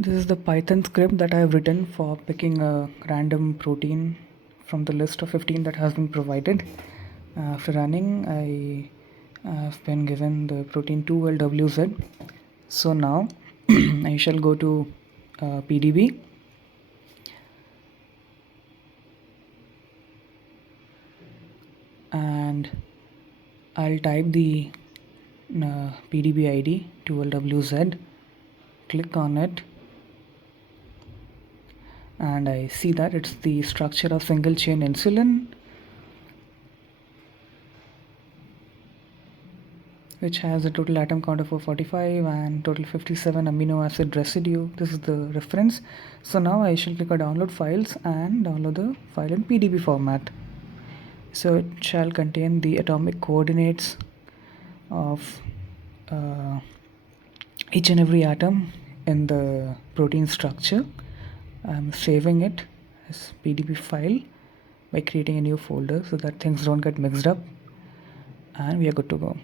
This is the Python script that I have written for picking a random protein from the list of 15 that has been provided. After running, I have been given the protein 2LWZ. So now I shall go to PDB and I'll type the PDB ID 2LWZ, click on it, and I see that it's the structure of single chain insulin, which has a total atom count of 445 and total 57 amino acid residue. This is the reference. So now I shall click on download files and download the file in PDB format. So it shall contain the atomic coordinates of each and every atom in the protein structure. I'm saving it as PDB file by creating a new folder so that things don't get mixed up, and we are good to go.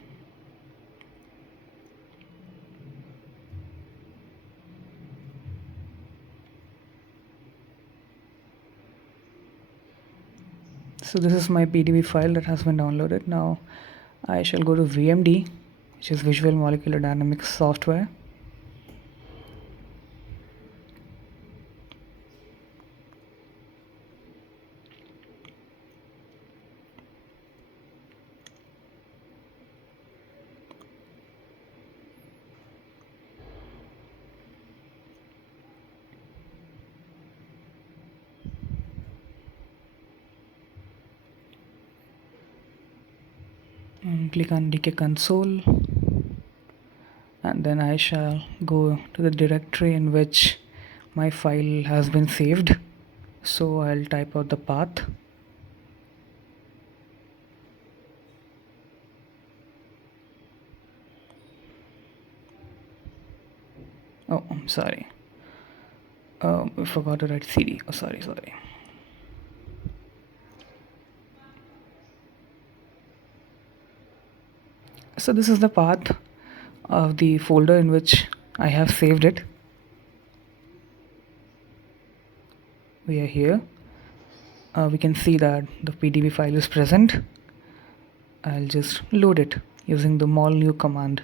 So this is my PDB file that has been downloaded. Now I shall go to VMD, which is Visual Molecular Dynamics software. And click on DK console, and then I shall go to the directory in which my file has been saved. So I'll type out the path. Oh, I'm sorry. I forgot to write CD. Oh, sorry. So this is the path of the folder in which I have saved it. We are here. We can see that the PDB file is present. I'll just load it using the mol new command.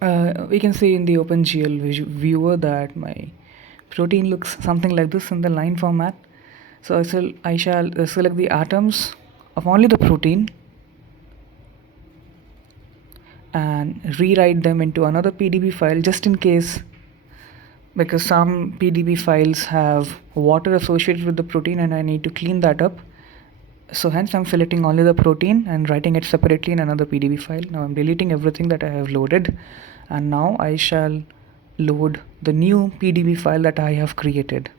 We can see in the OpenGL viewer that my protein looks something like this in the line format. So I shall select the atoms of only the protein and rewrite them into another PDB file just in case, because some PDB files have water associated with the protein and I need to clean that up. So hence I'm selecting only the protein and writing it separately in another PDB file. Now I'm deleting everything that I have loaded, and now I shall load the new PDB file that I have created.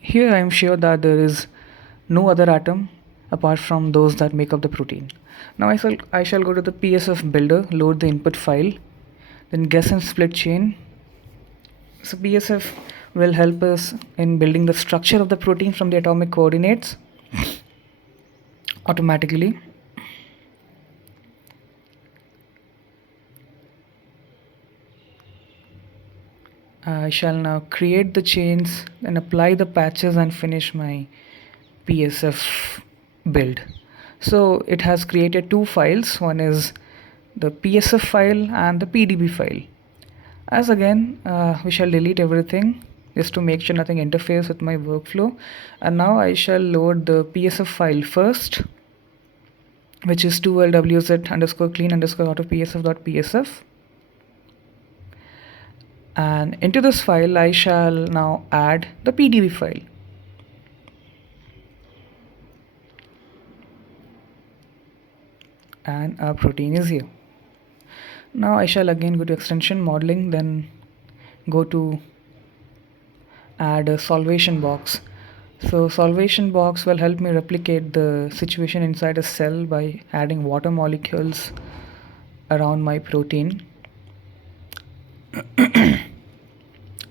Here I am sure that there is no other atom apart from those that make up the protein. Now I shall go to the PSF builder, load the input file, then guess and split chain. So PSF will help us in building the structure of the protein from the atomic coordinates automatically. I shall now create the chains and apply the patches and finish my PSF build. So it has created two files. One is the PSF file and the PDB file. As again, we shall delete everything just to make sure nothing interferes with my workflow. And now I shall load the PSF file first, which is 2lwz underscore clean underscore out of psf.psf. And into this file I shall now add the PDB file. And our protein is here. Now I shall again go to extension modeling, then go to add a solvation box. So solvation box will help me replicate the situation inside a cell by adding water molecules around my protein.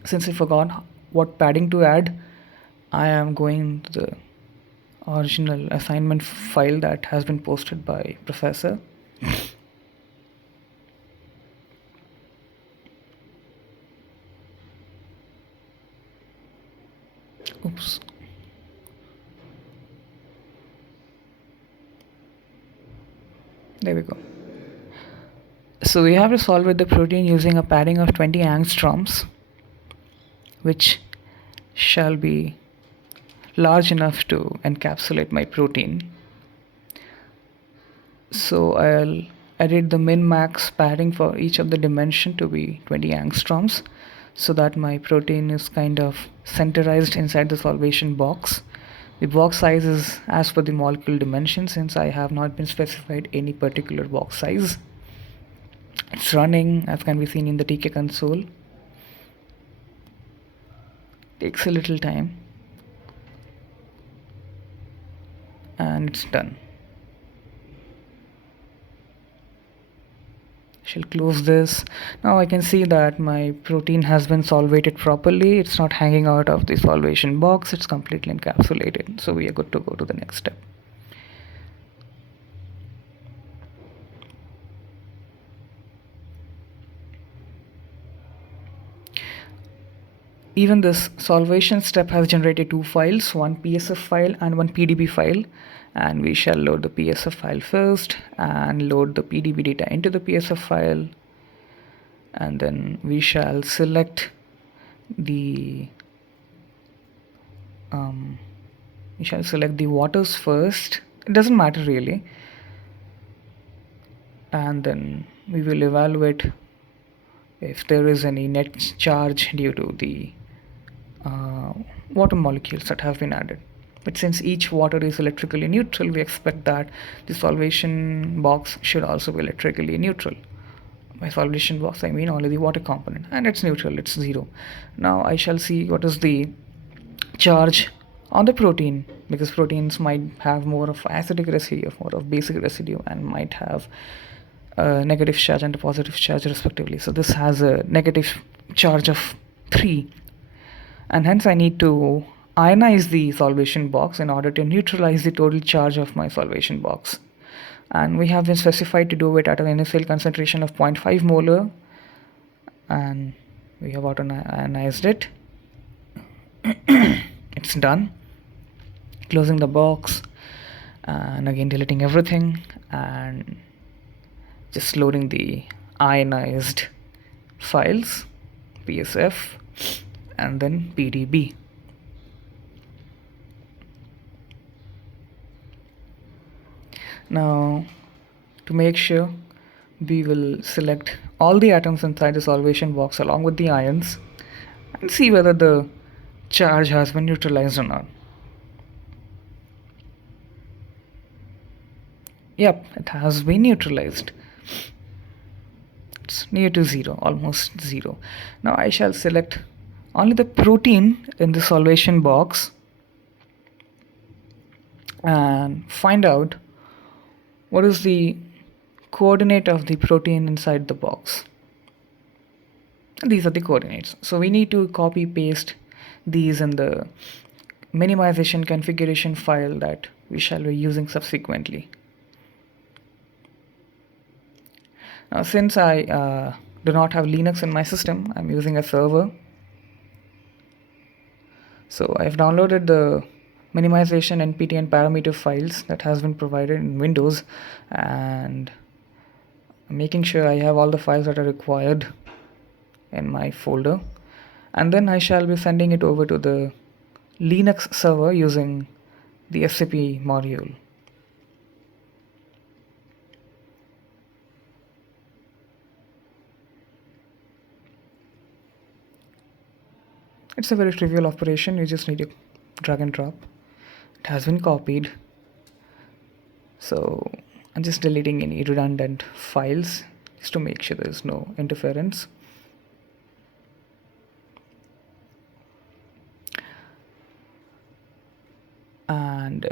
Since I forgot what padding to add, I am going to the original assignment file that has been posted by Professor. Oops. There we go. So we have to solve with the protein using a padding of 20 angstroms, which shall be large enough to encapsulate my protein. So I'll edit the min-max padding for each of the dimension to be 20 angstroms, so that my protein is kind of centerized inside the solvation box. The box size is as per the molecule dimension, since I have not been specified any particular box size. It's running, as can be seen in the TK console. Takes a little time, and it's done. Shall close this. Now I can see that my protein has been solvated properly. It's not hanging out of the solvation box, it's completely encapsulated. So we are good to go to the next step. Even this solvation step has generated two files, one PSF file and one PDB file. And we shall load the PSF file first and load the PDB data into the PSF file. And then we shall select the waters first. It doesn't matter really. And then we will evaluate if there is any net charge due to the water molecules that have been added. But since each water is electrically neutral, we expect that the solvation box should also be electrically neutral. By solvation box, I mean only the water component, and it's neutral, it's 0. Now I shall see what is the charge on the protein, because proteins might have more of acidic residue, more of basic residue, and might have a negative charge and a positive charge respectively. So this has a negative charge of 3, and hence I need to ionize the solvation box in order to neutralize the total charge of my solvation box. And we have been specified to do it at an NaCl concentration of 0.5 molar, and we have auto-ionized it. It's done. Closing the box, and again deleting everything, and just loading the ionized files, PSF, and then PDB. Now, to make sure, we will select all the atoms inside the solvation box along with the ions and see whether the charge has been neutralized or not. Yep, it has been neutralized. It's near to 0, almost 0. Now I shall select only the protein in the solvation box and find out what is the coordinate of the protein inside the box. These are the coordinates. So we need to copy paste these in the minimization configuration file that we shall be using subsequently. Now since I do not have Linux in my system, I'm using a server. So I've downloaded the minimization npt and parameter files that has been provided in Windows, and I'm making sure I have all the files that are required in my folder, and then I shall be sending it over to the Linux server using the SCP module. It's a very trivial operation, you just need to drag and drop. It has been copied. So I'm just deleting any redundant files just to make sure there's no interference. And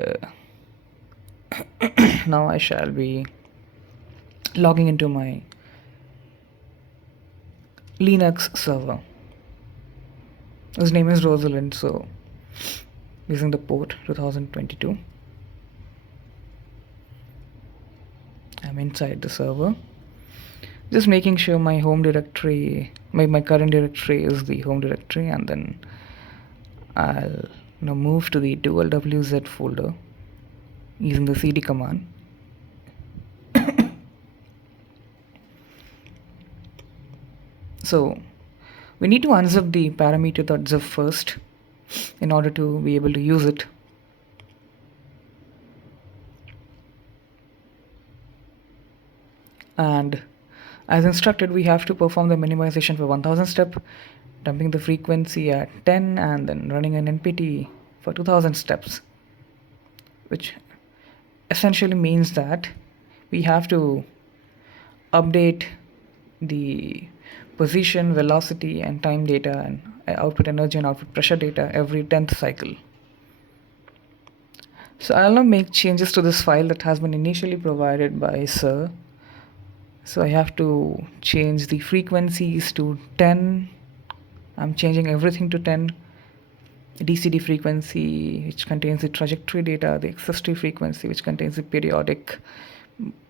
now I shall be logging into my Linux server. His name is Rosalind, so using the port 2022. I'm inside the server, just making sure my home directory, my current directory is the home directory, and then I'll now move to the dual wz folder using the cd command. So we need to unzip the parameter.zip first in order to be able to use it. And as instructed, we have to perform the minimization for 1000 step, dumping the frequency at 10 and then running an npt for 2000 steps, which essentially means that we have to update the position, velocity and time data and output energy and output pressure data every 10th cycle. So I'll now make changes to this file that has been initially provided by Sir. So I have to change the frequencies to 10. I'm changing everything to 10. DCD frequency, which contains the trajectory data, the XST frequency, which contains the periodic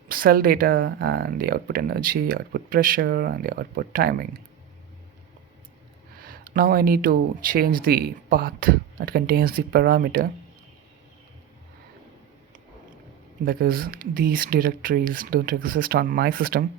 cell data, and the output energy, output pressure, and the output timing. Now I need to change the path that contains the parameter, because these directories don't exist on my system.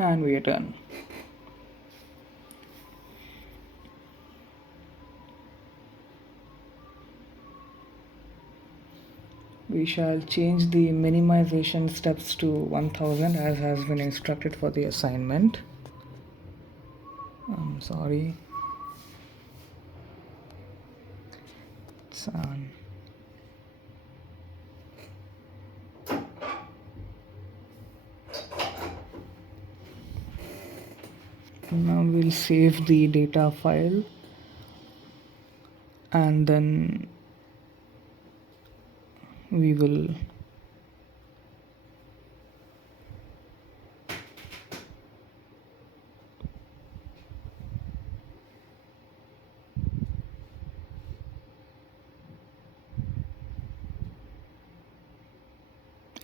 And we are done. We shall change the minimization steps to 1000 as has been instructed for the assignment. I'm sorry. It's on. Now we'll save the data file and then we will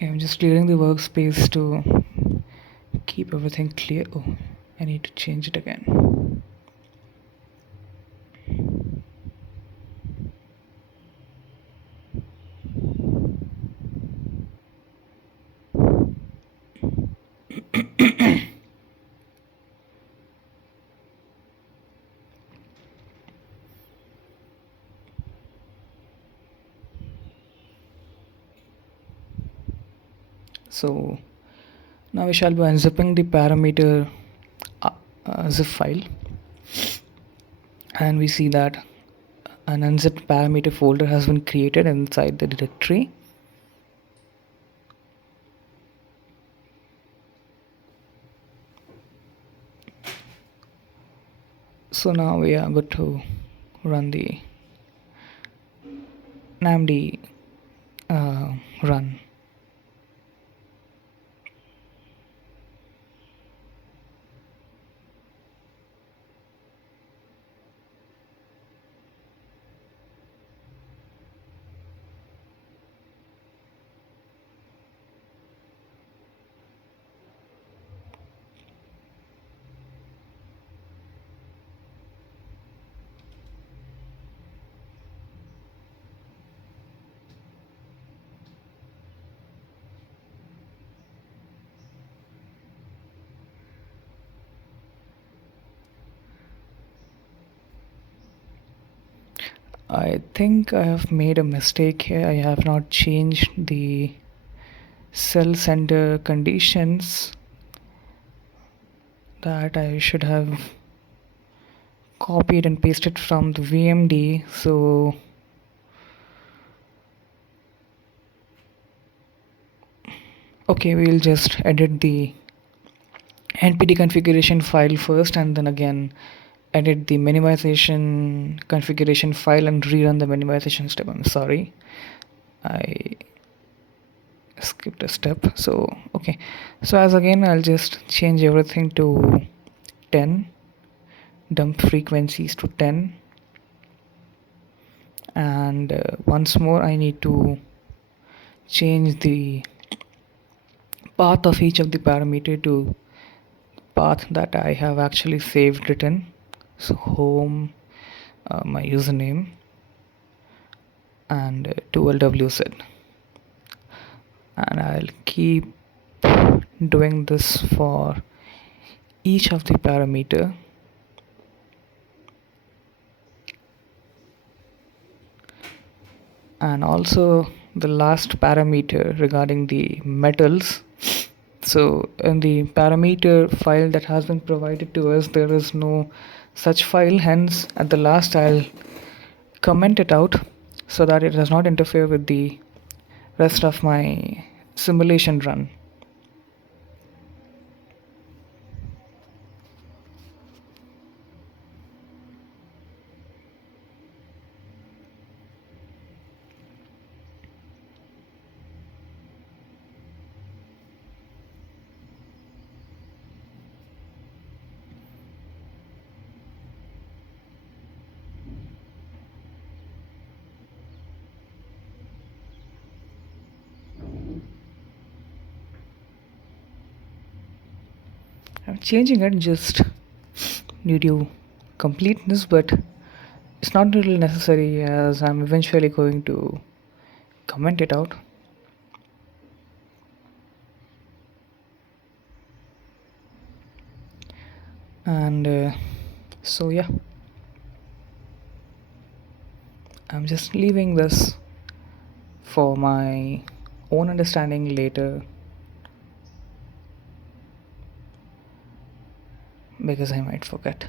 I'm just clearing the workspace to keep everything clear. Oh, I need to change it again. So now we shall be unzipping the parameter zip file, and we see that an unzipped parameter folder has been created inside the directory. So now we are good to run the NAMD run. I think I have made a mistake here. I have not changed the cell center conditions that I should have copied and pasted from the VMD. So okay, we'll just edit the npd configuration file first, and then again edit the minimization configuration file and rerun the minimization step. I'm sorry, I skipped a step. So okay, so as again I'll just change everything to 10, dump frequencies to 10, and once more I need to change the path of each of the parameter to path that I have actually saved written. So home, my username, and 2LWZ, and I'll keep doing this for each of the parameter. And also the last parameter regarding the metals. So in the parameter file that has been provided to us, there is no such file. Hence at the last I'll comment it out so that it does not interfere with the rest of my simulation run. I'm changing it just due to completeness, but it's not really necessary as I'm eventually going to comment it out. And so yeah, I'm just leaving this for my own understanding later, because I might forget.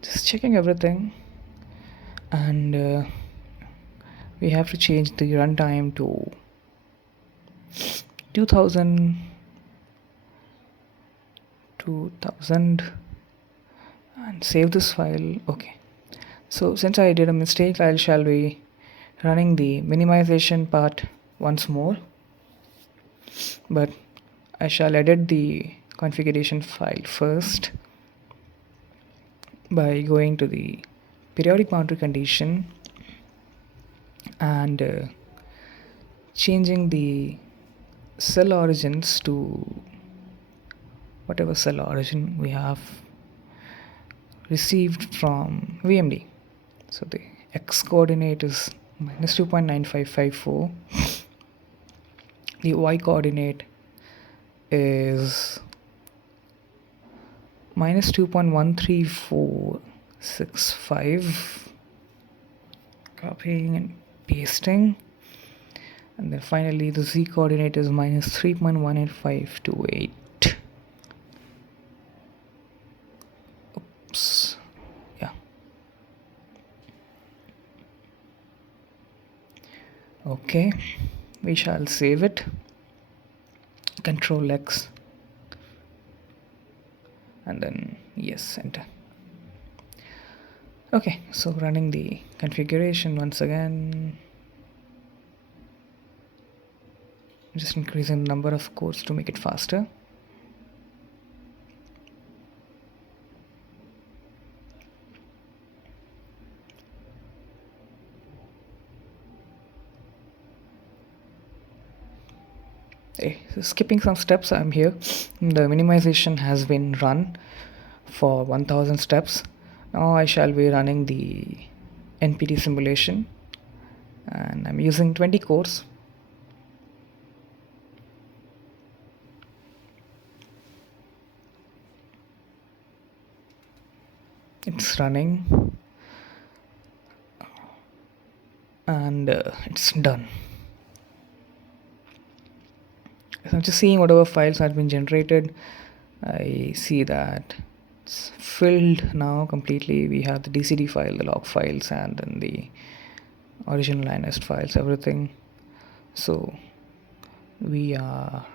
Just checking everything, and we have to change the runtime to 2000 and save this file. Okay, so since I did a mistake, I shall be running the minimization part once more, but I shall edit the configuration file first by going to the periodic boundary condition and changing the cell origins to whatever cell origin we have received from VMD. So the x coordinate is minus 2.9554, the y coordinate is minus 2.13465, copying and pasting, and then finally the z coordinate is minus 3.18528. Oops, yeah. Okay, we shall save it. Control X, and then yes, enter. Okay, so running the configuration once again, just increasing the number of cores to make it faster. So skipping some steps, I'm here. The minimization has been run for 1000 steps. Now I shall be running the NPD simulation, and I'm using 20 cores. It's running, and it's done. So I'm just seeing whatever files have been generated. I see that it's filled now completely. We have the DCD file, the log files, and then the original ionized files, everything. So we are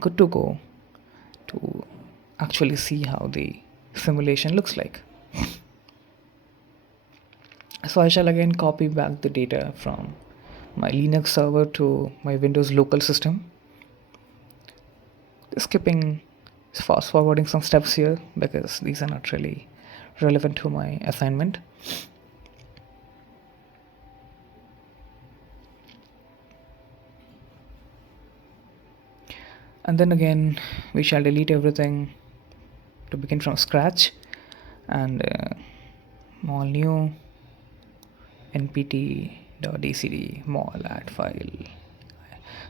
good to go to actually see how the simulation looks like. So I shall again copy back the data from my Linux server to my Windows local system, skipping, fast forwarding some steps here because these are not really relevant to my assignment. And then again we shall delete everything to begin from scratch, and all new npt.dcd mol add file.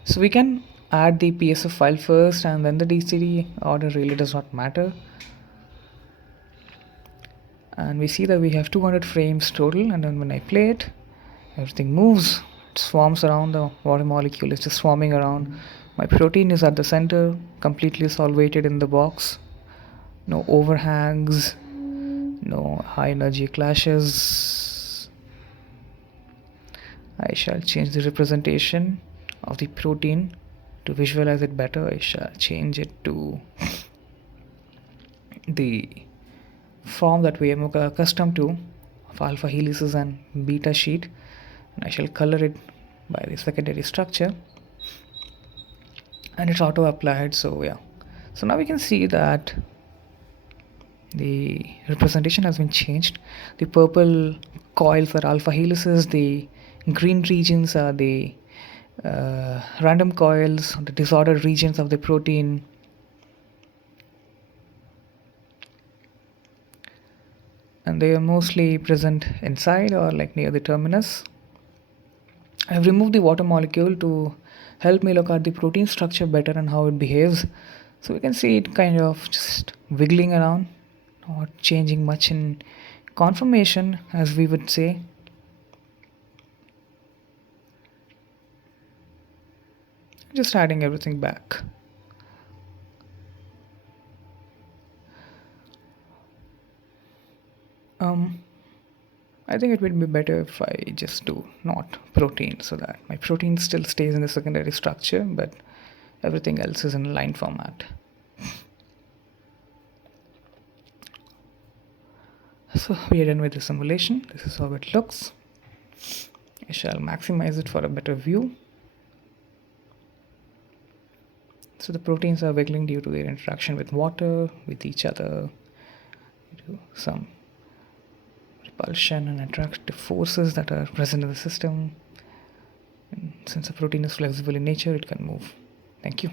So we can add the psf file first and then the dcd. Order really does not matter. And we see that we have 200 frames total, and then when I play it, everything moves. It swarms around. The water molecule is just swarming around. My protein is at the center, completely solvated in the box. No overhangs, no high energy clashes. I shall change the representation of the protein to visualize it better. I shall change it to the form that we are accustomed to of alpha helices and beta sheet, and I shall color it by the secondary structure, and it's auto applied. So yeah, so now we can see that the representation has been changed. The purple coils are alpha helices, the green regions are the random coils, the disordered regions of the protein. And they are mostly present inside or like near the terminus. I've removed the water molecule to help me look at the protein structure better and how it behaves. So we can see it kind of just wiggling around, not changing much in conformation, as we would say. Just adding everything back. I think it would be better if I just do not protein, so that my protein still stays in the secondary structure, but everything else is in line format. So we are done with the simulation. This is how it looks. I shall maximize it for a better view. So the proteins are wiggling due to their interaction with water, with each other, due to some repulsion and attractive forces that are present in the system. And since the protein is flexible in nature, it can move. Thank you.